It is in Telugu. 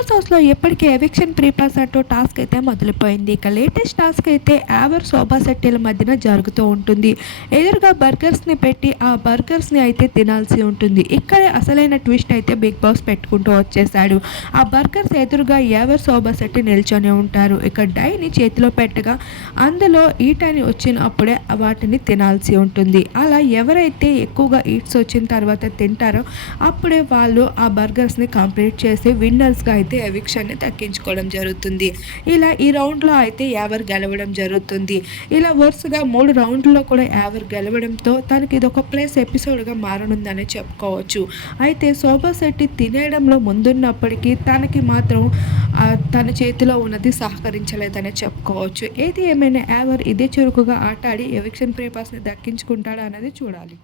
బాస్ హౌస్లో ఎప్పటికీ ఎవిక్షన్ ప్రీపాస్ అంటూ టాస్క్ అయితే మొదలుపోయింది. ఇక లేటెస్ట్ టాస్క్ అయితే యావర్ శోభా శెట్టిల మధ్యన జరుగుతూ ఉంటుంది. ఎదురుగా బర్గర్స్ని పెట్టి ఆ బర్గర్స్ని అయితే తినాల్సి ఉంటుంది. ఇక్కడే అసలైన ట్విస్ట్ అయితే బిగ్ బాస్ పెట్టుకుంటూ వచ్చేసాడు ఆ బర్గర్స్ ఎదురుగా యావర్ శోభా శెట్టి నిల్చొని ఉంటారు. ఇక డైని చేతిలో పెట్టగా అందులో ఈటని వచ్చినప్పుడే వాటిని తినాల్సి ఉంటుంది. అలా ఎవరైతే ఎక్కువగా ఈట్స్ వచ్చిన తర్వాత తింటారో అప్పుడే వాళ్ళు ఆ బర్గర్స్ని కంప్లీట్ చేసి విన్నర్స్గా అయితే ఎవిక్షన్ని తగ్గించుకోవడం జరుగుతుంది. ఇలా ఈ రౌండ్లో అయితే యావర్ గెలవడం జరుగుతుంది. ఇలా వరుసగా మూడు రౌండ్లో కూడా యావర్ గెలవడంతో తనకి ఇది ఒక ప్లేస్ ఎపిసోడ్గా మారనుందని చెప్పుకోవచ్చు. అయితే శోభా శెట్టి తినేయడంలో ముందున్నప్పటికీ తనకి మాత్రం తన చేతిలో ఉన్నది సహకరించలేదనే చెప్పుకోవచ్చు. ఏది ఏమైనా యావర్ ఇదే చురుకుగా ఆటాడి ఎవిక్షన్ పేపర్స్ని దక్కించుకుంటాడా అనేది చూడాలి.